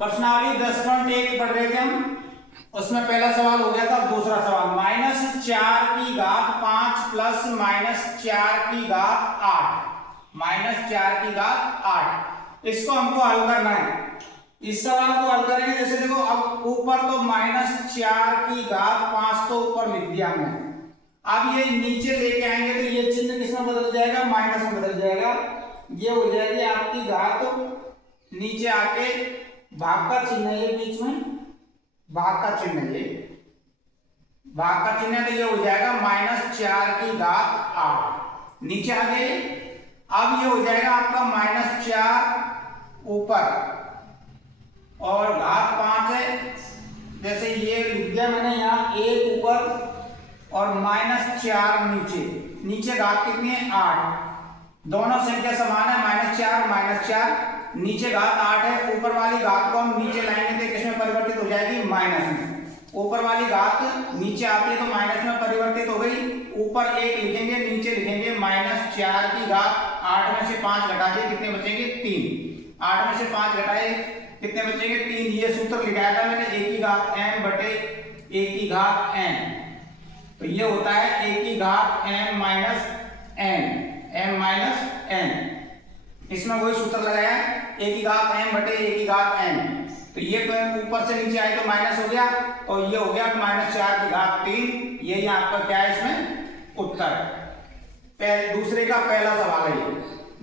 प्रश्नावली 10.1 पढ़ रहे थे हम, उसमें पहला सवाल हो गया था। दूसरा सवाल -4 की घात 5 प्लस -4 की घात 8, -4 की घात 8, इसको हमको हल करना है। इस सवाल को हल करेंगे, जैसे देखो अब ऊपर तो -4 की घात 5 तो ऊपर लिख दिया हमने, अब ये नीचे लेके आएंगे तो ये चिन्ह किसमें बदल जाएगा, माइनस में बदल जाएगा। ये हो जाएगी आपकी घात, नीचे आके भाग का चिन्ह है, ये बीच में भाग का चिन्ह है, ये भाग का चिन्ह है, तो ये हो जाएगा -4 की घात 8 नीचे आ गए। अब ये हो जाएगा आपका -4 ऊपर और घात 5 है, जैसे ये लिख दिया मैंने यहाँ, 1 ऊपर और -4 नीचे, नीचे घात कितनी है 8, दोनों संख्या समान है, -4 नीचे घात 8 है। ऊपर वाली घात को हम नीचे लाएंगे तो किसमें परिवर्तित हो जाएगी, माइनस में। ऊपर वाली घात नीचे आती है तो माइनस में परिवर्तित हो गई। ऊपर 1 लिखेंगे, नीचे लिखेंगे -4 की घात 8 में से 5 घटा दिए, कितने बचेंगे 3, 8 में से 5 घटाए कितने बचेंगे 3। ये सूत्र लिखाया था मैंने, 1 की घात m बटे 1 की घात n, तो ये होता है 1 की घात m माइनस n, इसमें वही सूत्र लगाया, 1 की घात m बटे 1 की घात n, तो ये ऊपर से नीचे आए तो माइनस हो गया, और ये हो गया -4 की घात 3। ये आपका क्या है इसमें उत्तर। दूसरे का पहला सवाल है ये।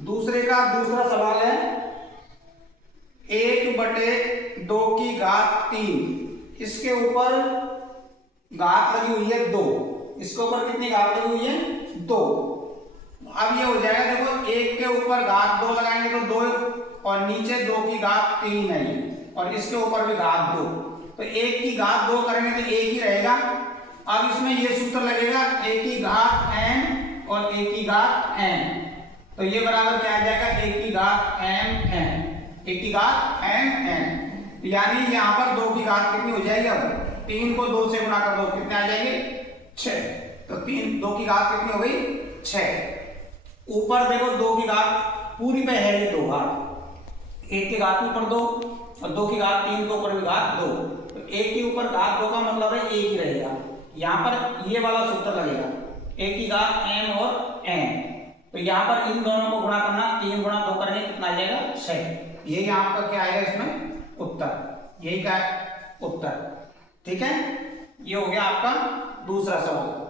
दूसरे का दूसरा सवाल है 1 बटे 2 की घात 3, इसके ऊपर घात लगी हुई है 2, इसके ऊपर कितनी घात लगी हुई है 2। अब ये हो जाएगा, देखो 1 के ऊपर घात 2 लगाएंगे तो 2, और नीचे 2 की घात 3 है, और इसके ऊपर भी घात 2, तो 1 की घात 2 करेंगे तो 1 ही रहेगा। अब इसमें ये सूत्र लगेगा 1 की घात n और 1 की घात n, तो ये बराबर क्या आ जाएगा 1 की घात m n, 1 की घात m n, यानी यहाँ पर 2 की घात कितनी हो जाएगी, अब 3 को 2 से गुणा कर दो, कितने आ जाएंगे 6, तो 2 की घात कितनी हो गई 6। ऊपर देखो 2 की घात पूरी पे है ये 2 घात, 1 की घात ऊपर 2 और 2 की घात 3 के ऊपर भी घात 2, तो 1 के ऊपर घात 2 का मतलब है 1 ही रहेगा। यहाँ पर ये वाला सूत्र लगेगा 1 की घात m और n, तो यहाँ पर इन दोनों को गुणा करना, 3 गुणा 2 करेंगे कितना आ जाएगा 6। यही आपका क्या आएगा इसमें उत्तर, यही क्या है उत्तर। ठीक है, ये हो गया आपका दूसरा सवाल।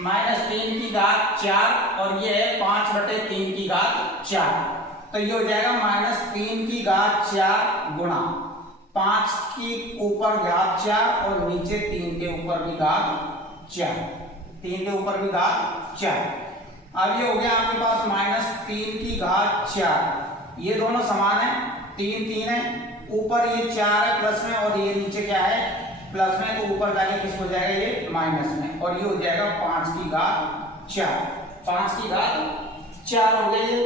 -3 की घात 4 और ये है 5 बटे 3 की घात 4, तो ये हो जाएगा -3 की घात 4 गुणा 5 की ऊपर घात 4 और नीचे 3 के ऊपर भी घात 4, 3 के ऊपर भी घात 4। अब ये हो गया आपके पास -3 की घात 4, ये दोनों समान है, 3 है, ऊपर ये 4 है प्लस में, और ये नीचे क्या है प्लस में, तो ऊपर जाके किस हो जाएगा ये माइनस में, और ये हो जाएगा 5 की घात 4, 5 की घात 4 हो गई ये।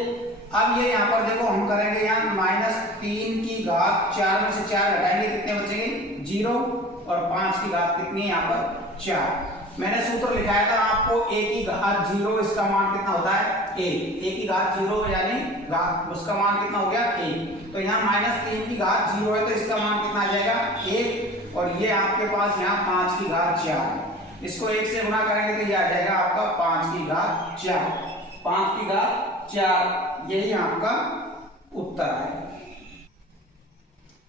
अब ये यहाँ पर देखो हम करेंगे यहाँ -3 की घात 4 में से 4 घटाएंगे, कितने बचेंगे 0, और 5 की घात कितनी है यहाँ पर 4। मैंने सूत्र लिखाया था आपको 1 की घात 0, इसका मान कितना होता है 1, 1 की घात 0 यानी घात उसका मान कितना हो गया 1, तो यहाँ -3 की घात 0 है तो इसका मान कितना आ जाएगा 1, और ये आपके पास यहाँ 5 की घात 4 है, इसको 1 से गुणा करेंगे तो ये आ जाएगा आपका 5 की घात 4, 5 की घात 4, यही आपका उत्तर है।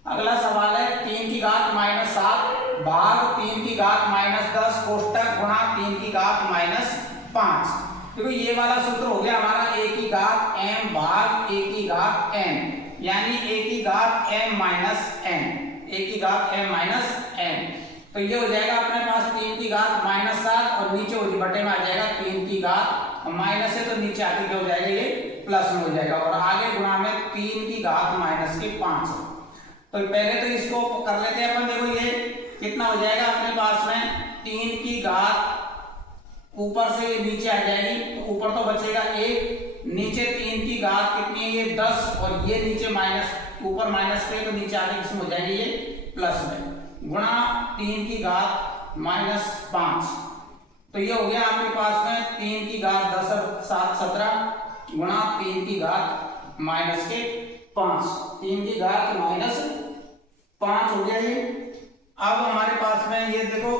अगला सवाल है 3 की घात -7 भाग 3 की घात -10 कोष्टक गुणा 3 की घात -5। देखो ये वाला सूत्र हो गया हमारा 1 की घात m भाग 1 की घात n, यानी 1 की घात m माइनस n, 1 की घात m माइनस n, तो ये हो जाएगा अपने पास 3 की घात -7 और नीचे हो बटे में आ जाएगा 3 की घात माइनस है, तो नीचे आके क्या हो जाएगा ये प्लस में हो जाएगा, और आगे गुणा में 3 की घात -5। तो पहले तो इसको कर लेते हैं अपन, देखो ये कितना हो जाएगा अपने पास में 3 की घात ऊपर से नीचे आ जाएगी, तो ऊपर तो बचेगा 1, नीचे 3 की घात कितनी है ये 10, और ये नीचे माइनस, ऊपर माइनस पे तो नीचे आगे किसमें हो जाएगी ये प्लस में, गुणा 3 की घात -5, तो ये हो गया आपके पास में 3 की घात 10 और 7 17 गुणा 3 की घात माइनस के 5, 3 की घात माइनस 5 हो गया ये। अब हमारे पास में ये देखो,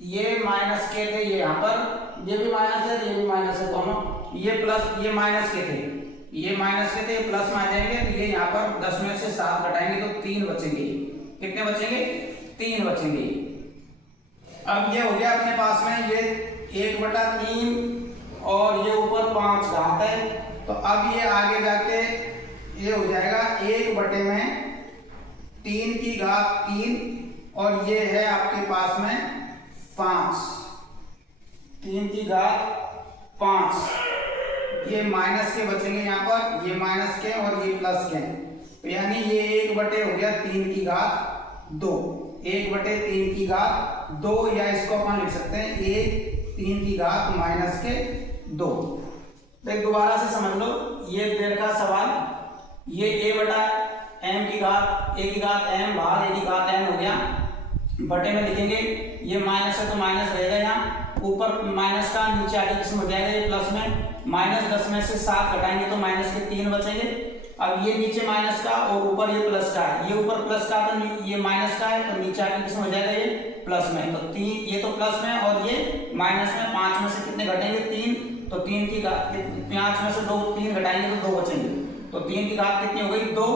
ये माइनस के थे, ये यहाँ पर ये भी माइनस है, ये भी माइनस है दोनों, ये प्लस, ये माइनस के थे, ये माइनस के थे, प्लस में आ जाएंगे, तो ये यहाँ पर 10 में से 7 घटाएंगे तो 3 बचेंगे। कितने बचेंगे? 3 बचेंगे। अब ये हो गया अपने पास में ये 1/3 और ये ऊपर 5 घात है, तो अब ये आगे जाके ये हो जाएगा 1/3 की घात 3 और ये है आपके पास में 5, 3 की घात 5। ये माइनस के बचेंगे यहाँ पर, ये माइनस के और ये प्लस के, तो यानी ये 1 हो गया 3 की घात 2, 1/3 की घात 2, या इसको अपन लिख सकते हैं 1/3 की घात माइनस के 2। तो एक दोबारा से समझ लो, ये डेढ़ का सवाल, ये a/m की घात a की घात m भाग a की घात n हो गया, बटे में लिखेंगे, ये माइनस है तो माइनस रहेगा यहाँ, ऊपर माइनस का, नीचे आगे किस्म हो जाएगा ये प्लस में, माइनस 10 में से 7 घटाएंगे तो माइनस के 3 बचेंगे। अब ये नीचे माइनस का और ऊपर ये प्लस का है, ये ऊपर प्लस का तो ये माइनस का है, तो नीचे आगे किस्म हो जाएगा ये प्लस में, तो 3, ये तो प्लस में और ये माइनस में, 5 में से कितने घटेंगे? 3, तो 3 की घात 5 में से 3 घटाएंगे तो 2 बचेंगे, तो 3 की घात कितनी हो गई? 2,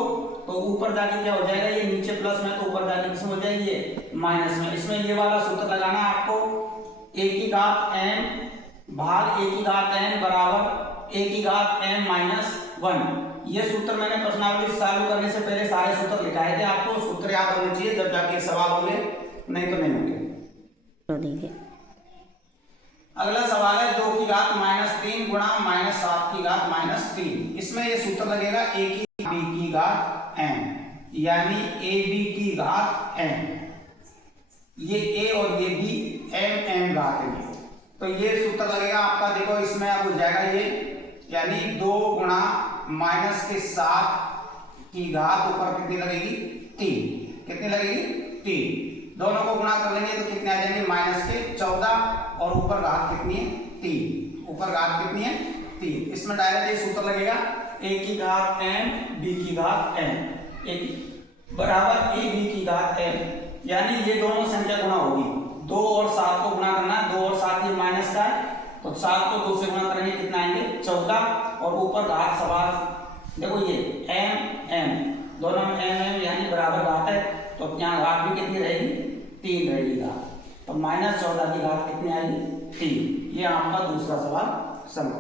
तो ऊपर जाके क्या हो जाएगा? ये नीचे प्लस में, तो ऊपर जाके किसमें हो जाएगी? ये माइनस में। इसमें ये वाला सूत्र लगाना है आपको, a की घात m भाग a की घात n बराबर a की घात m माइनस 1। ये सूत्र मैंने प्रश्नावली चालू करने से पहले सारे सूत्र लिखाए थे, आपको सूत्र याद होने चाहिए जब जाके सवाल होंगे, नहीं तो नहीं होंगे। अगला सवाल है 2 की घात -3 गुणा -7 की घात -3। इसमें ये सूत्र लगेगा a की b की घात m, यानी ab की घात m, ये a और ये b m घात है, तो ये सूत्र लगेगा आपका। देखो इसमें अब हो जाएगा ये, यानी 2 गुणा -7 की घात ऊपर कितनी लगेगी? 3। कितनी लगेगी? 3। दोनों को गुणा कर लेंगे तो कितने आ जाएंगे? -14 और ऊपर घात कितनी है? 3। ऊपर घात कितनी है? 3। इसमें डायरेक्ट ये सूत्र लगेगा a की घात m b की घात n, a बराबर a b की घात m, यानी ये दोनों संख्या गुणा होगी, 2 और 7 को गुणा करना है, 2 और 7 ये माइनस का है, तो 7 को 2 से गुणा करेंगे कितना आएंगे? 14, और ऊपर घात सवाल देखो ये m दोनों में m यानी बराबर घात है, तो यहाँ घात भी कितनी रहेगी? 3 रहेगी घात, तो -14 की घात कितनी आएगी? 3। ये आपका दूसरा सवाल समझ।